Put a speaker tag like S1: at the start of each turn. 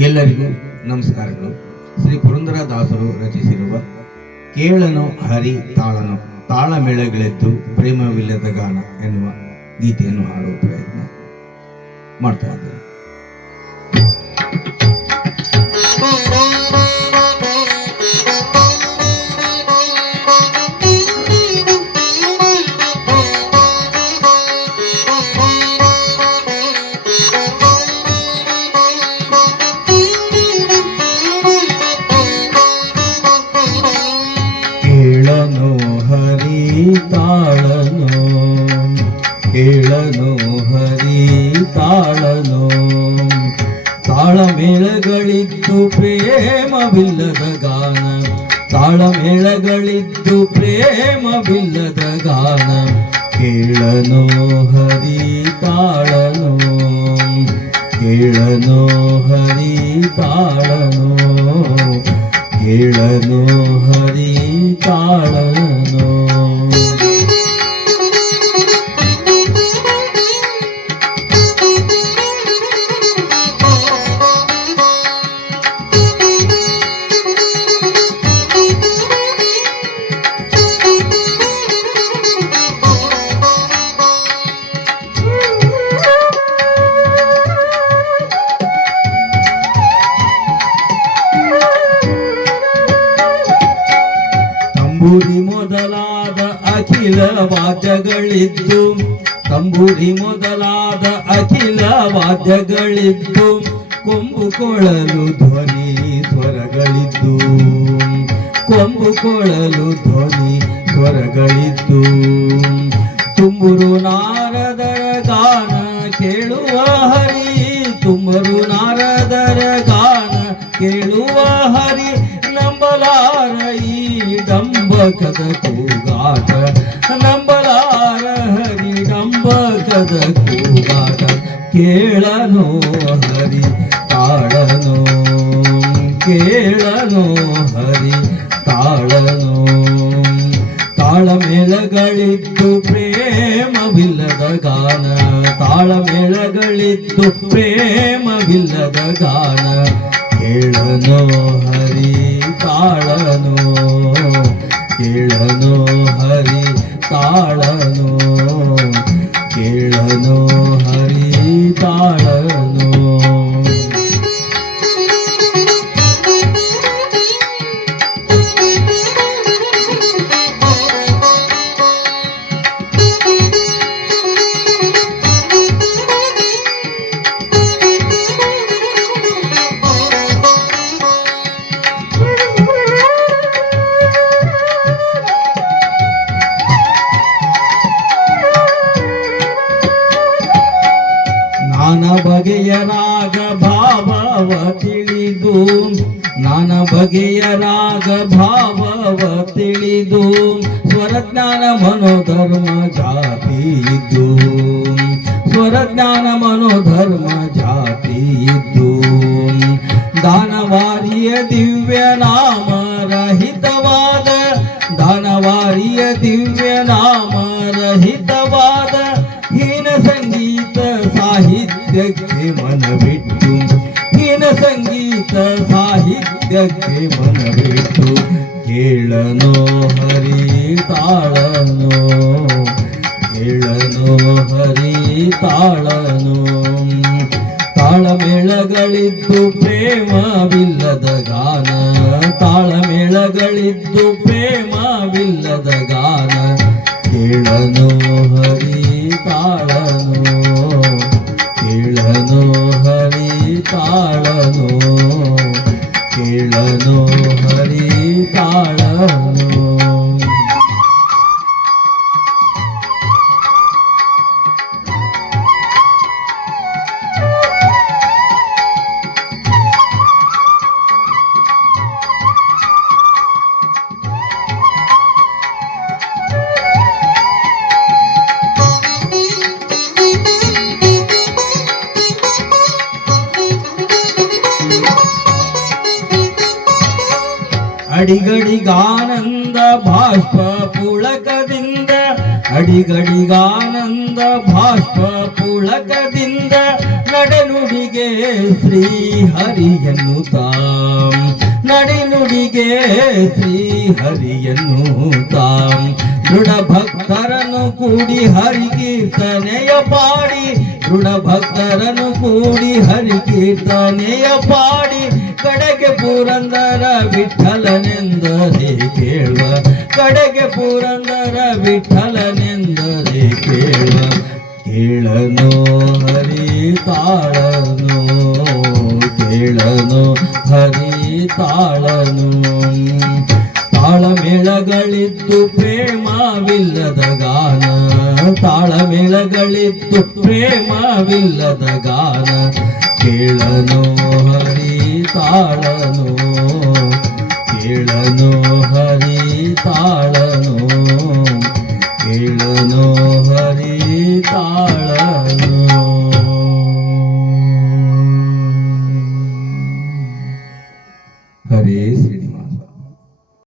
S1: ಎಲ್ಲರಿಗೂ ನಮಸ್ಕಾರಗಳು. ಶ್ರೀ ಪುರಂದರದಾಸರು ರಚಿಸಿರುವ ಕೇಳನು ಹರಿ ತಾಳನು ತಾಳಮೇಳಗಳೆದ್ದು ಪ್ರೇಮವಿಲ್ಲದ ಗಾನ ಎನ್ನುವ ಗೀತೆಯನ್ನು ಹಾಡುವ ಪ್ರಯತ್ನ ಮಾಡ್ತಾ ತಾಳನು, ಕೇಳನು, ಹರಿ ತಾಳನು. ತಾಳಮೇಳಗಳಿದ್ದು ಪ್ರೇಮವಿಲ್ಲದ ಗಾನ ತಾಳಮೇಳಗಳಿದ್ದು ಪ್ರೇಮವಿಲ್ಲದ ಗಾನ. ಕೇಳನು, ಹರಿ ತಾಳನು, ಕೇಳನು, ಹರಿ ತಾಳನು. ಕೇಳನು, ಹರಿ ತಾಳನು. ತಂಬೂರಿ ಮೊದಲಾದ ಅಖಿಲ ವಾದ್ಯಗಳಿದ್ದು, ತಂಬೂರಿ ಮೊದಲಾದ ಅಖಿಲ ವಾದ್ಯಗಳಿದ್ದು, ಕೊಂಬು ಕೊಳಲು ಧ್ವನಿ ಸ್ವರಗಳಿದ್ದು, ಕೊಂಬು ಕೊಳಲು ಧ್ವನಿ ಸ್ವರಗಳಿದ್ದು. ತುಂಬುರು ನಾರದರ ಗಾನ ಕೇಳುವ ಹರಿ, ತುಂಬರು ನಾರದರ ಗಾನ ಕೇಳುವ ಹರಿ, ನಂಬಲಾರ ಈ ಡಂಬಕದ ಕೂಗಾಟ, ನಂಬಲಾರ ಹರಿ, ನಂಬಕದ ಕೂಗಾಟ, ಕೇಳನು ಹರಿ, ತಾಳನು, ಕೇಳನು ಹರಿ, ತಾಳನು. ತಾಳಮೇಳಗಳಿದ್ದು ಪ್ರೇಮವಿಲ್ಲದ ಗಾನ ತಾಳಮೇಳಗಳಿದ್ದು ಪ್ರೇಮವಿಲ್ಲದ ಗಾನ, ಕೇಳನು ಹರಿ, ತಾಳನು. ಕೇಳನು ಹರಿ ತಾಳನು ರಾಗ ಭಾವವ ತಿಳಿದು, ನಾನ ಬಗೆಯ ರಾಗ ಭಾವವ ತಿಳಿದು, ಸ್ವರಜ್ಞಾನ ಮನೋಧರ್ಮ ಜಾತಿ ಇದ್ದು, ಸ್ವರಜ್ಞಾನ ಮನೋಧರ್ಮ ಜಾತಿ ಇದ್ದು, ದಾನವಾರಿಯ ದಿವ್ಯ ನಾಮ ರಹಿತವಾದ, ದಾನವಾರಿಯ ದಿವ್ಯ ನಾಮ ಸಾಹಿತ್ಯಕ್ಕೆ ಮನವಿಟ್ಟು ಹೀನ ಸಂಗೀತ ಸಾಹಿತ್ಯಕ್ಕೆ ಮನವಿಟ್ಟು, ಕೇಳನೋ ಹರಿ ತಾಳನೋ, ಕೇಳನೋ ಹರಿ ತಾಳನೋ. ತಾಳಮೇಳಗಳಿದ್ದು ಪ್ರೇಮವಿಲ್ಲದ ಗಾನ, ತಾಳಮೇಳಗಳಿದ್ದು ಪ್ರೇಮವಿಲ್ಲದ ಗಾನ, ಕೇಳನೋ ಹರಿ ತಾಳನು. ತಾಳನು ಕೇಳನು. ಅಡಿಗಡಿಗಾನಂದ ಬಾಷ್ಪ ಪುಳಕದಿಂದ ಅಡಿಗಡಿಗಾನಂದ ಬಾಷ್ಪ ಪುಳಕದಿಂದ ನಡೆನುಡಿಗೆ ಶ್ರೀ ಹರಿಯನ್ನುತ್ತಾಂ ನಡೆನುಡಿಗೆ ಶ್ರೀ ಹರಿಯನ್ನುತ್ತಾಂ ದೃಢ ಭಕ್ತರನ್ನು ಕೂಡಿ ಹರಿ ಕೀರ್ತನೆಯ ಪಾಡಿ ದೃಢ ಭಕ್ತರನ್ನು ಕೂಡಿ ಹರಿ ಕೀರ್ತನೆಯ ಪಾಡಿ. ಪುರಂದರ ವಿಠಲನೆಂದರೆ ಕೇಳುವ. ಕಡೆಗೆ ಪುರಂದರ ವಿಠಲನೆಂದರೆ ಕೇಳುವ. ಕೇಳನು ಹರಿ ತಾಳನು, ಕೇಳನು ಹರಿ ತಾಳನು. ತಾಳಮೇಳಗಳಿತ್ತು ಪ್ರೇಮವಿಲ್ಲದ ಗಾನ ತಾಳಮೇಳಗಳಿತ್ತು ಪ್ರೇಮವಿಲ್ಲದ ಗಾನ, ಕೇಳನು ತಾಳನು ಕೇಳನು ಹರಿ ತಾಳನು ಕೇಳನು ಹರಿ ತಾಳನು